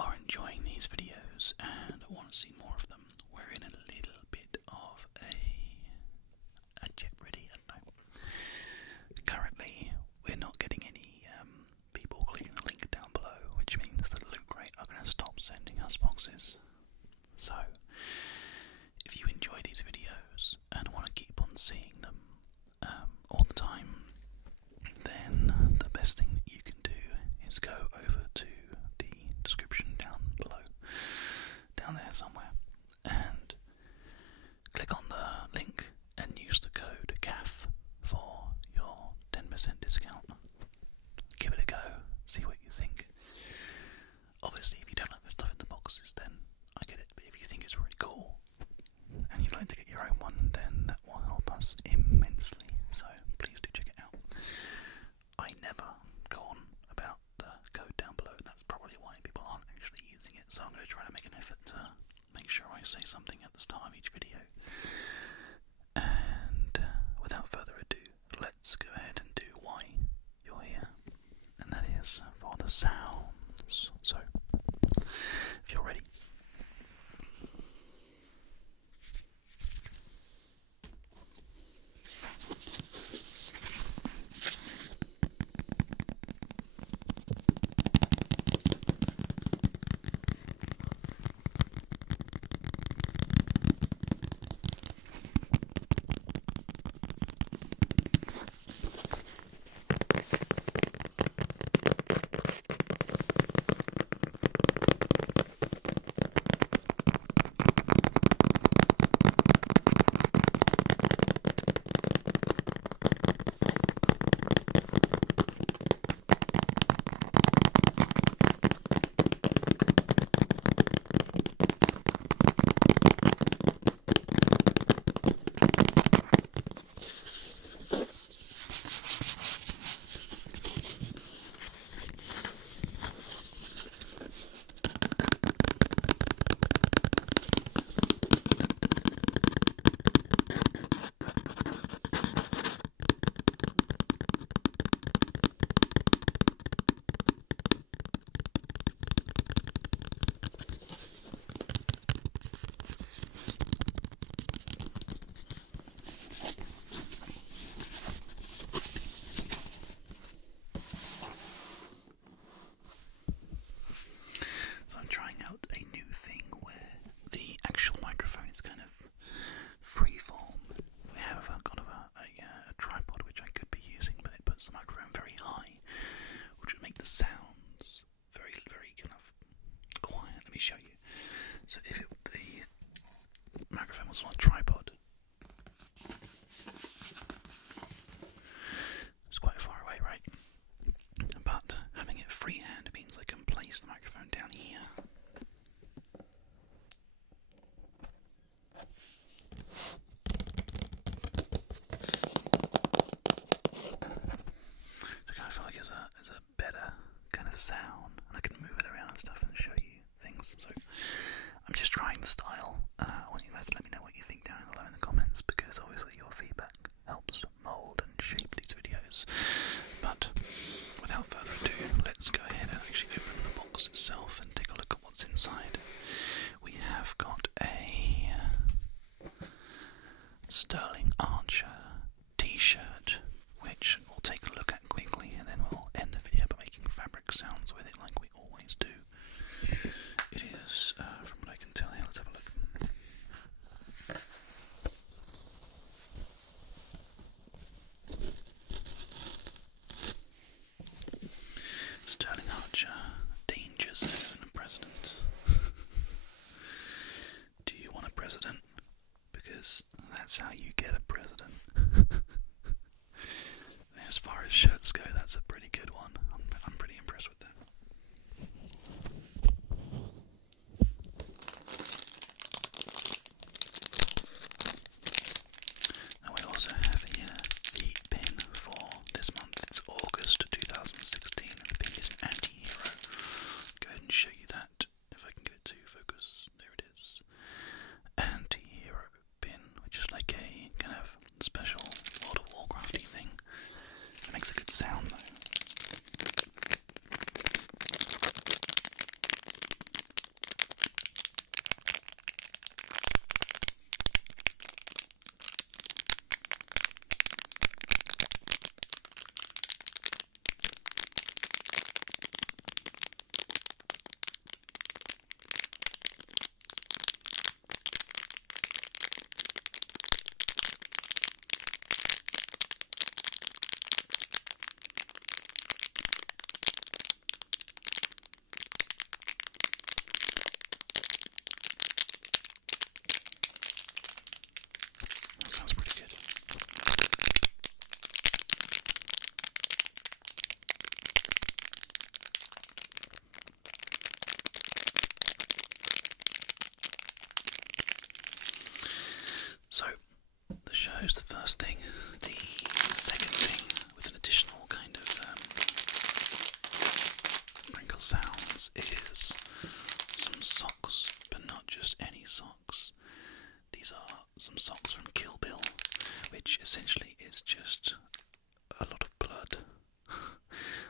are enjoying these videos and want to see more of them, we're in a little bit of a jeopardy at the moment. Currently, we're not getting any people clicking the link down below, which means that Loot Crate are going to stop sending us boxes. So, if you enjoy these videos and want to keep on seeing them all the time, then the best thing that you can do is go over to the description down below, down there somewhere, and click on the link and use the code CAF for your 10% discount. Give it a go, see what you think. Obviously, if you don't like the stuff in the boxes, then I get it, but if you think it's really cool and you'd like to get your own one, then that will help us immensely, so please do check it out. I never go on about the code down below. That's probably why people aren't actually using it, so I'm going to try to make an effort to make sure I say something at the start of each video. And without further ado, let's go ahead and do why you're here, and that is for the sounds. So, if you're ready, So, the show's the first thing. The second thing, with an additional kind of crinkle sounds, is some socks, but not just any socks. These are some socks from Kill Bill, which essentially is just a lot of blood.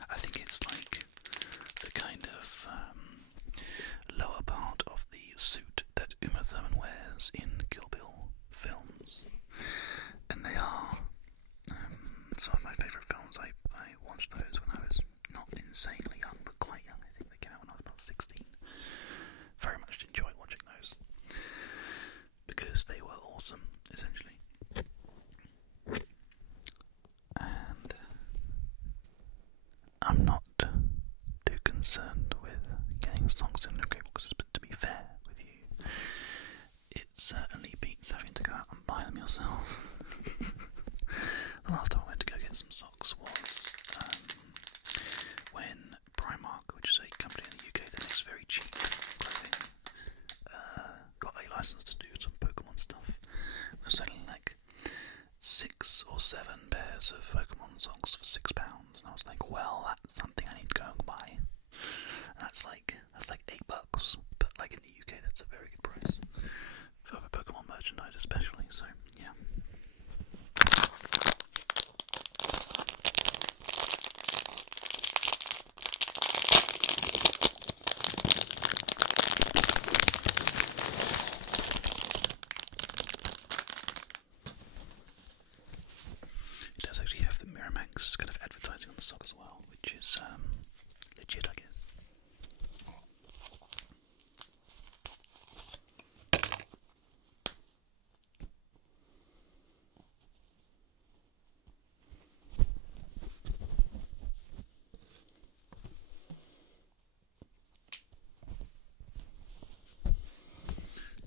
I think it's like the kind of lower part of the suit that Uma Thurman wears in Kill Bill films, and they are some of my favourite films. I watched those when I was not insanely young, but quite young. I think they came out when I was about 16. Very much enjoyed watching those because they were awesome, essentially. And I'm not too concerned with getting songs in the okay boxes, but to be fair with you, it certainly beats having to go out and buy them yourself. The last time I went to go get some socks was when Primark, which is a company in the UK that makes very cheap clothing, got a license to do some Pokemon stuff. They're selling like 6 or 7 pairs of Pokemon socks for £6, and I was like, well, that's something I need to go and buy. And that's like $8, but like in the UK, that's a very good price for Pokemon merchandise, especially. So yeah. It does actually have the Miramax kind of advertising on the sock as well, which is legit, I guess.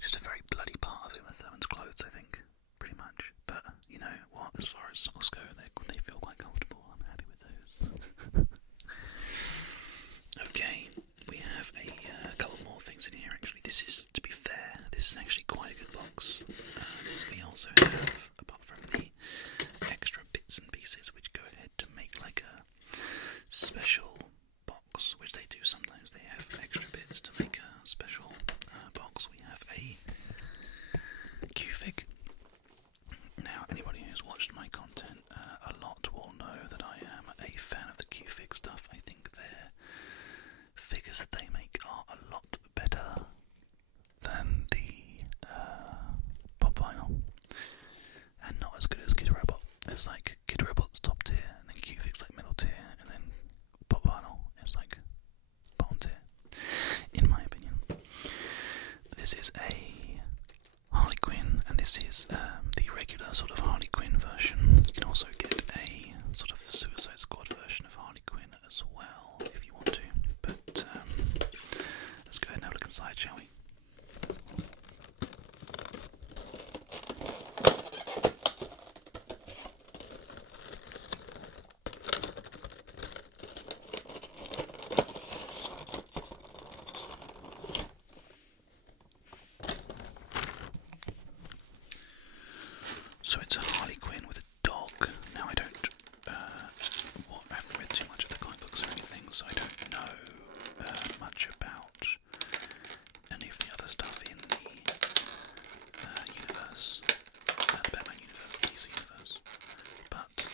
Just a very bloody part of Uma Thurman's clothes, I think, pretty much. But you know what? As far as socks go, they feel quite comfortable. I'm happy with those. Okay, we have a couple more things in here. Actually, this is, to be fair, this is actually quite a good box. We also have, apart from the extra bits and pieces, which go ahead to make like a special box, which they do sometimes. They have extra bits to make a special box. We have a Q-Fig. Now, anybody who's watched my content a lot will know that I am a fan of the Q-Fig stuff. I think their figures that they make are a lot better than the pop vinyl, and not as good as Kid Robot. It's like Kid Robot's top tier, and then Q-Fig's like middle tier, and then pop vinyl is like bottom tier, in my opinion. But this is a Harley Quinn, and this is the regular sort of Harley Quinn version. You can also get a sort of Suicide Squad version of Harley Quinn as well, if you want to. But let's go ahead and have a look inside, shall we? So it's a Harley Quinn with a dog. Now I haven't read too much of the comic books or anything, so I don't know much about any of the other stuff in the universe, the Batman universe, the DC universe. But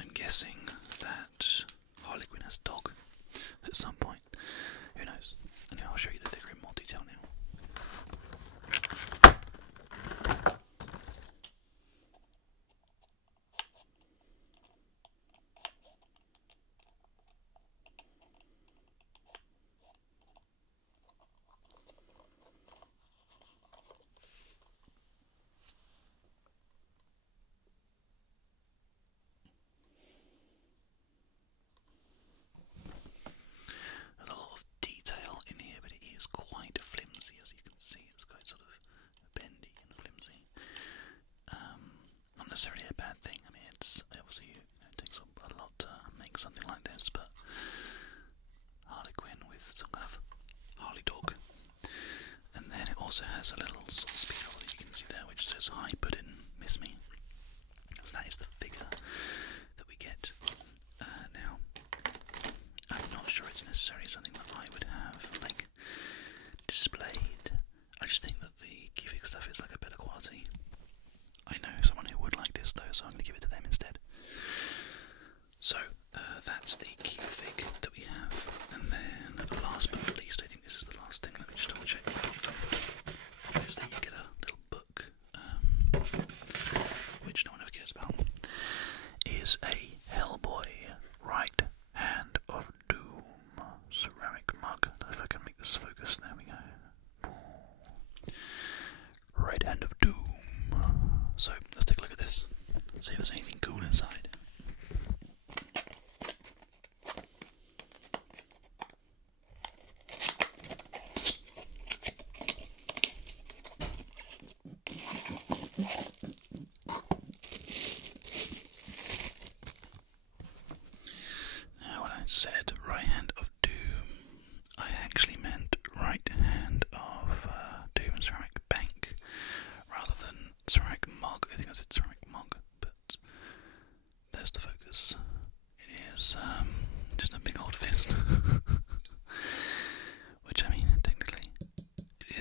I'm guessing that Harley Quinn has a dog at some point. Who knows? Anyway, I'll show you the figure in more detail now. There's a lot of detail in here, but it is quite flimsy, as you can see. It's quite sort of bendy and flimsy. Not necessarily a bad thing. I mean, it's obviously it takes a lot to make something like this, but Harley Quinn with some kind of Harley dog, and then it also has a little sort of speaker that you can see there, which says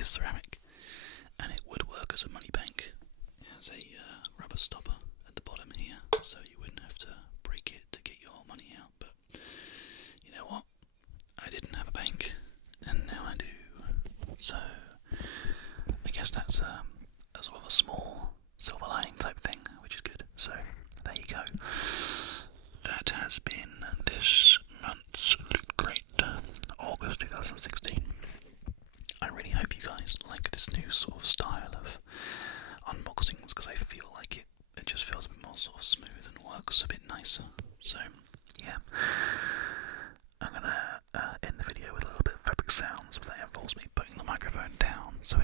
is ceramic, and it would work as a money bank. It has a rubber stopper at the bottom here, so you wouldn't have to break it to get your money out. But you know what? I didn't have a bank, and now I do. So I guess that's a sort of a small silver lining type thing, which is good. So there you go. That has been this month's Loot Crate, August 2016. I really hope you guys like this new sort of style of unboxings, because I feel like it just feels a bit more sort of smooth and works a bit nicer. So yeah, I'm gonna end the video with a little bit of fabric sounds, but that involves me putting the microphone down. So